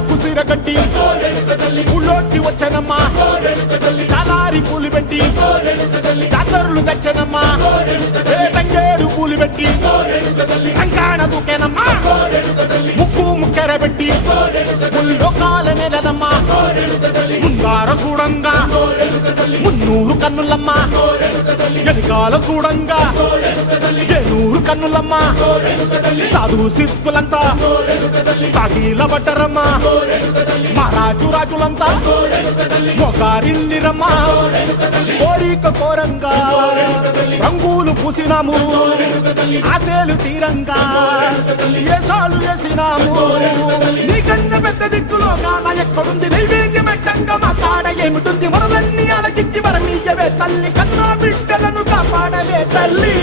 కుసిరగట్టి ఊళ్ళోకి వచ్చనమ్మా చాలారి పూలు పెట్టి జాతరులు తెచ్చనమ్మా తంగేడు పూలు పెట్టి కంకాణ దూకేనమ్మా ముక్కు ముక్కెర పెట్టి ముల్లోకాల నెలనమ్మా ముందార చూడంగా మున్నూరు కన్నులమ్మా వెనకాల చూడంగా ఏనూరు కన్నులమ్మా సాధువు సిద్ధులంతా సాగిల బట్టరమ్మా మహారాజు రాజులంతా మొగారిల్లిరమ్మా కోరిక కోరంగా రంగులు పూసినాము ఆశలు తీరంగా ఏసాలు వేసినాము నీకన్నా పెద్ద దిక్కులో కాన ఎక్కడుంది నైవేద్యం ఎట్టంగా మా కాడ ఏమిటుంది మనలన్నీ అలకిచ్చి వరమీయవే తల్లి కన్నా బిడ్డలను కాపాడవే తల్లి